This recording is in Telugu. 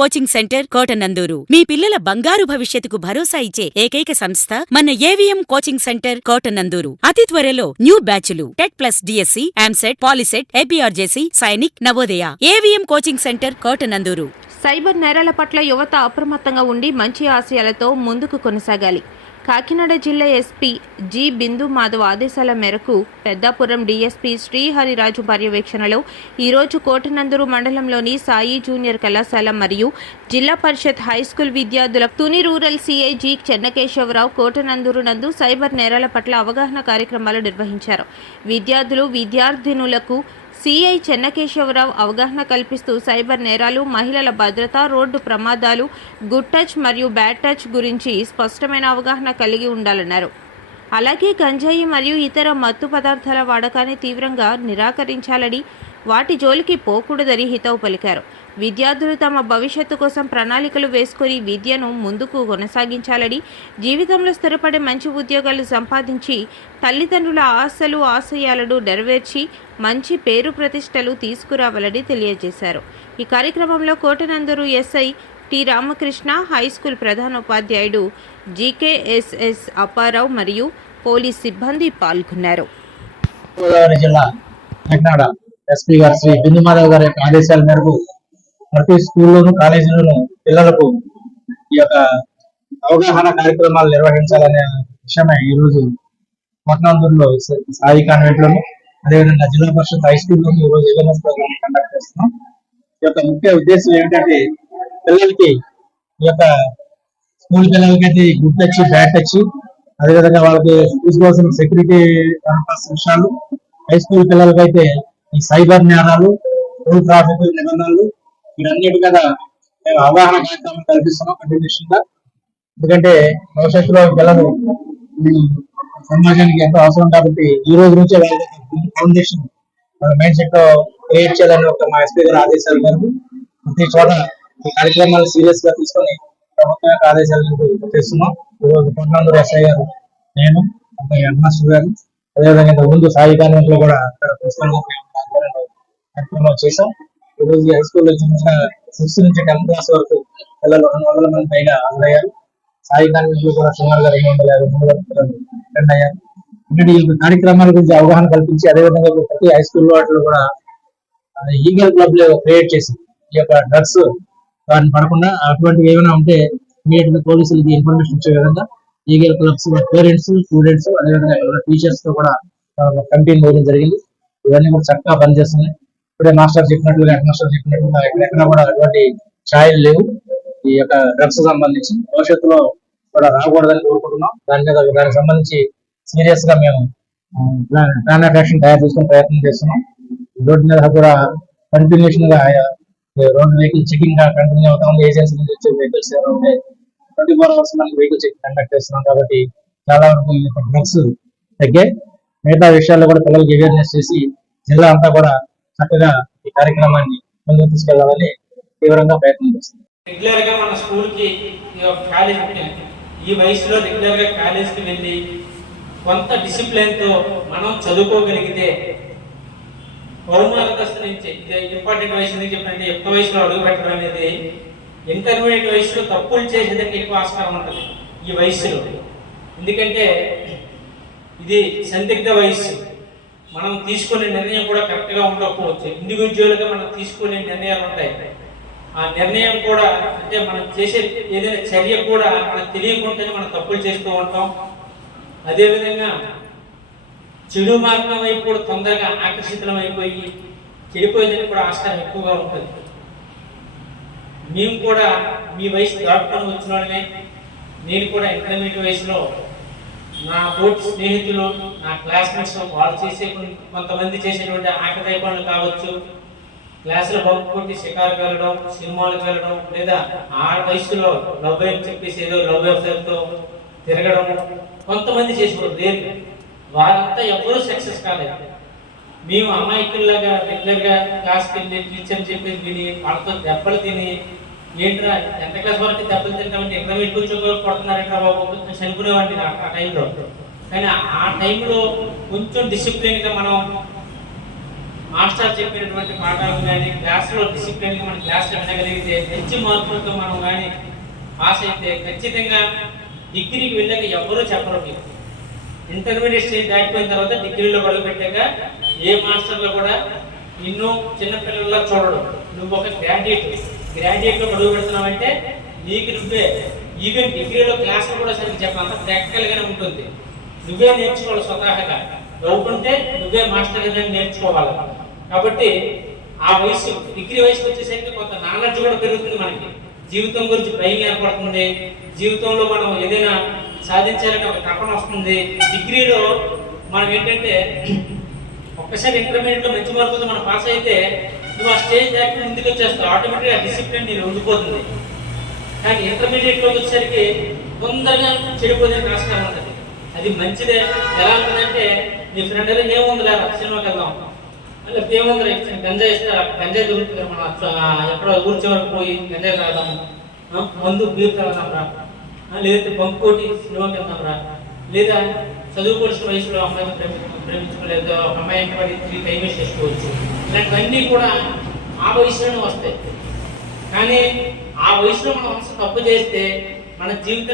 కోచింగ్ సెంటర్ కోటనందూరు మీ పిల్లల బంగారు భవిష్యత్తుకు భరోసా ఇచ్చే ఏకైక సంస్థ మన ఏవిఎం కోచింగ్ సెంటర్ కోటనందూరు. అతి త్వరలో న్యూ బ్యాచ్లు TET plus DSC, EAMCET, POLYCET, APRJC, Sainik, Navodaya. AVM coaching centre Kotanandur. Cyber నేరాల పట్ల యువత అప్రమత్తంగా ఉండి మంచి ఆశయాలతో ముందుకు కొనసాగాలి. కాకినాడ జిల్లా ఎస్పీ జి బిందు మాధవ్ ఆదేశాల మేరకు పెద్దాపురం డీఎస్పీ శ్రీహరిరాజు పర్యవేక్షణలో ఈరోజు కోటనందూరు మండలంలోని సాయి జూనియర్ కళాశాల మరియు జిల్లా పరిషత్ హైస్కూల్ విద్యార్థులకు Tuni rural CI G Chennakesavarao Kotananduru నందు సైబర్ నేరాల పట్ల అవగాహన కార్యక్రమాలు నిర్వహించారు. విద్యార్థినులకు సిఐ చెన్నకేశవరావు అవగాహన కల్పిస్తూ సైబర్ నేరాలు, మహిళల భద్రత, రోడ్డు ప్రమాదాలు, గుడ్ టచ్ మరియు బ్యాడ్ టచ్ గురించి స్పష్టమైన అవగాహన కలిగి ఉండాలన్నారు. అలాగే గంజాయి మరియు ఇతర మత్తు పదార్థాల వాడకాన్ని తీవ్రంగా నిరాకరించాలని, వాటి జోలికి పోకూడదని హితవు పలికారు. విద్యార్థులు తమ భవిష్యత్తు కోసం ప్రణాళికలు వేసుకొని విద్యను ముందుకు కొనసాగించాలని, జీవితంలో స్థిరపడే మంచి ఉద్యోగాలు సంపాదించి తల్లిదండ్రుల ఆశలు ఆశయాలను నెరవేర్చి మంచి పేరు ప్రతిష్టలు తీసుకురావాలని తెలియజేశారు. ఈ కార్యక్రమంలో Kotanandur SI T Ramakrishna, high school ప్రధానోపాధ్యాయుడు జీకేఎస్ఎస్ అప్పారావు మరియు పోలీస్ సిబ్బంది పాల్గొన్నారు. ఎస్పీ గారు శ్రీ బిందు మాధవ్ గారి యొక్క ఆదేశాల మేరకు ప్రతి స్కూల్లోను కాలేజీలోను పిల్లలకు ఈ యొక్క అవగాహన కార్యక్రమాలు నిర్వహించాలనే విషయమై ఈరోజు కోటనందూరులో సాయి కాన్వెంట్ లోను, అదేవిధంగా జిల్లా పరిషత్ హై స్కూల్లోను ఈరోజు ఎల్ఎంఎస్ ప్రోగ్రామ్ కండక్ట్ చేస్తున్నాం. ఈ యొక్క ముఖ్య ఉద్దేశం ఏమిటంటే పిల్లలకి ఈ యొక్క స్కూల్ పిల్లలకైతే గుడ్ టచ్, బ్యాడ్ టచ్, అదేవిధంగా వాళ్ళకి తీసుకోవాల్సిన సెక్యూరిటీ విషయాలు, హై స్కూల్ పిల్లలకైతే ఈ సైబర్ నేరాలు, రోడ్ ట్రాఫిక్ నిబంధనలు, ఇవన్నిటి కదా మేము అవగాహన కార్యక్రమం కల్పిస్తున్నాం కంటిన్యూషన్ గా. ఎందుకంటే భవిష్యత్తులో పిల్లలు సమాజానికి ఎంతో అవసరం కాబట్టి ఈ రోజు నుంచే వాళ్ళకి ఫౌండేషన్ మైండ్ సెట్ క్రియేట్ చేయాలని ఒక మా ఎస్పీ గారి ఆదేశాల మేరకు ప్రతి చోట ఈ కార్యక్రమాలు సీరియస్ గా తీసుకొని ప్రభుత్వం యొక్క ఆదేశాలను చేస్తున్నాం. ఈరోజు కోటనందూరు ఎస్ఐ గారు, నేను, హెడ్మాస్టర్ గారు, అదేవిధంగా ఇంతకు ముందు సాయి కాన్వెంట్ లో కూడా కార్యక్రమాలు చేశాం. ఈరోజు హై స్కూల్ నుంచి 6th నుంచి 10th క్లాస్ వరకు పిల్లలు 200 మంది పైగా హాజరయ్యారు. సాయి కాన్వెంట్ లో కూడా సుమారుగా 250 వరకు అటెండ్ అయ్యారు. అంటే ఈ కార్యక్రమాల గురించి అవగాహన కల్పించి, అదేవిధంగా ప్రతి హై స్కూల్లో వాటిలో కూడా ఈగల్ క్లబ్ క్రియేట్ చేసి ఈ యొక్క డ్రగ్స్ వాటిని పడకుండా అటువంటివి ఏమైనా ఉంటే ఇమీడియట్ గా పోలీసులకి ఇన్ఫర్మేషన్ ఇచ్చే విధంగా ఈగల్ క్లబ్స్ పేరెంట్స్, స్టూడెంట్స్, అదేవిధంగా టీచర్స్ తో కూడా కమిటీని వేయడం జరిగింది. ఇవన్నీ కూడా చక్కగా పనిచేస్తున్నాయి. ఇప్పుడే మాస్టర్ చెప్పినట్లుగా, హెడ్ మాస్టర్ చెప్పినట్లుగా ఎక్కడెక్కడ కూడా అటువంటి ఛాయలు లేవు ఈ యొక్క డ్రగ్స్ సంబంధించి. భవిష్యత్తులో కూడా రాకూడదని కోరుకుంటున్నాం. దానికి సంబంధించి సీరియస్ గా మేము ప్లాన్ ఆఫ్ యాక్షన్ తయారు చేసుకుని ప్రయత్నం చేస్తున్నాం. రోడ్డు మీద కూడా కంటిన్యూషన్ గా రోడ్ వెహికల్ చెకింగ్ గా కంటిన్యూ అవుతా ఉంది. ఏజెన్సీ నుంచి వచ్చే వెహికల్స్ ఏమైనా ఉంటే 24 hours మనకి వెహికల్ చెకింగ్ కండక్ట్ చేస్తున్నాం. కాబట్టి చాలా వరకు ఈ యొక్క డ్రగ్స్ తగ్గాయి. మిగతా విషయాల్లో కూడా పిల్లలకి అవేర్నెస్ చేసి జిల్లా అంతా కూడా చక్కగా ఈ కార్యక్రమాన్ని ముందుకు తీసుకెళ్లాలని తీవ్రంగా ప్రయత్నం చేస్తుంది. రెగ్యులర్ గా మన స్కూల్ కి ఈ వయసులో రెగ్యులర్ గా కాలేజ్ కి వెళ్ళి కొంత డిసిప్లిన్ తో మనం చదువుకోగలిగితే కౌమారదశ నుంచి ఇంపార్టెంట్ వయసు నుంచి చెప్పండి, యుక్త వయసులో అడుగు పెట్టడం అనేది ఇంటర్మీడియట్ వయసులో తప్పులు చేసేదానికి ఎక్కువ ఆస్కారం ఉంటుంది ఈ వయసులో. ఎందుకంటే ఇది సందిగ్ధ వయసు. మనం తీసుకునే నిర్ణయం కూడా కరెక్ట్గా ఉండకపోవచ్చు. ఇండివిజువల్గా మనం తీసుకునే నిర్ణయాలు ఉంటాయి. ఆ నిర్ణయం కూడా అంటే మనం చేసే ఏదైనా చర్య కూడా మనకు తెలియకుండానే మనం తప్పులు చేస్తూ ఉంటాం. అదేవిధంగా చెడు మార్గం వైపు కూడా తొందరగా ఆకర్షితం అయిపోయి చెడిపోయేదానికి కూడా ఆస్కారం ఎక్కువగా ఉంటుంది. మేము కూడా మీ వయసు దాటుకొని వచ్చిన వాళ్ళమే. నేను కూడా ఇంటర్మీడియట్ వయసులో నా తోటి స్నేహితులు, నా క్లాస్మేట్స్ వాళ్ళు చేసే కొంతమంది చేసేటువంటి ఆకతాయి పనులు కావచ్చు, క్లాసులో బంక్ కొట్టి షికారుకు వెళ్ళడం, సినిమాలకు వెళ్ళడం, లేదా ఆ వయసులో లవ్ అని చెప్పేసి ఏదో లవ్ అఫేర్తో తిరగడం కొంతమంది చేసేవారు. లేదు, వారంతా ఎవరూ సక్సెస్ కాలేదు. మేము అమాయకుల్లాగా రెగ్యులర్గా క్లాస్కి వెళ్ళి టీచర్ చెప్పేసి విని వాళ్ళతో దెబ్బలు తిని, ఏంట్రా ఎంత క్లాస్ వరకు దెబ్బలు తింటామంటే ఇంటర్మీడియట్ కూర్చోగా కొడుతున్నారంటే బాబు కొంచెం చనిపోయేవాడిని ఆ టైంలో. కానీ ఆ టైంలో కొంచెం డిసిప్లిన్గా మనం మాస్టర్ చెప్పినటువంటి పాఠాలు కానీ క్లాస్లో డిసిప్లిన్గా మన క్లాస్లో వినగలిగితే మంచి మార్కులతో మనం కానీ పాస్ అయితే ఖచ్చితంగా డిగ్రీకి వెళ్ళాక ఎవరూ చెప్పరు మీకు. ఇంటర్మీడియట్ స్టేజ్ దాటిపోయిన తర్వాత డిగ్రీలో మొదలుపెట్టాక ఏ మాస్టర్లు కూడా నిన్ను చిన్నపిల్లల్లో చూడడం. నువ్వు ఒక గ్రాడ్యుయేట్లో అడుగు పెడుతున్నావంటే నీకు నువ్వే ఈవెన్ డిగ్రీలో క్లాసులు కూడా సరిగ్గా చెప్పాలి, అంత ప్రాక్టికల్గానే ఉంటుంది. నువ్వే నేర్చుకోవాలి, స్వతహాగా డౌట్ ఉంటే నువ్వే మాస్టర్ గారిని నేర్చుకోవాలి. కాబట్టి ఆ వయసు డిగ్రీ వయసుకు వచ్చేసరికి కొంత నాలెడ్జ్ కూడా పెరుగుతుంది, మనకి జీవితం గురించి భయం ఏర్పడుతుంది, జీవితంలో మనం ఏదైనా సాధించాలని ఒక తపన వస్తుంది. డిగ్రీలో మనం ఏంటంటే ఒక్కసారి ఇంటర్మీడియట్లో మంచి మార్కులతో మనం పాస్ అయితే నువ్వు ఆ స్టేజ్ దాటి ముందుకు వచ్చేస్తావు, ఆటోమేటిక్గా డిసిప్లిన్ నేను ఉండిపోతుంది. కానీ ఇంటర్మీడియట్లోకి వచ్చేసరికి తొందరగా చెడిపోయేందుకు ఆస్కారం ఉంటుంది. అది మంచిదే. ఎలా ఉంటుందంటే నీ ఫ్రెండ్ అయితే ఏముంది లేదా సినిమాకి వెళ్దాం, మళ్ళీ ఏముంది గంజాయి ఇస్తా, గంజాయి దొరుకుతుంది, మనం ఎక్కడో ఊరి చివరికి పోయి గంజాయి తాగుదాము, మందు బీర్ తాగుదాం రా, లేదంటే బంక్ కొట్టి సినిమాకి వెళ్దాం రా, లేదా చదువుకోవాల్సిన వయసులో అమ్మాయిని ప్రేమించుకోలేదు, ఒక అమ్మాయి అంటే వాడి టైం వేస్ట్ చేసుకోవచ్చు. ఇలాంటివన్నీ కూడా ఆ వయసులోనే వస్తాయి. కానీ ఆ వయసులో మనం తప్పు చేస్తే మన జీవితం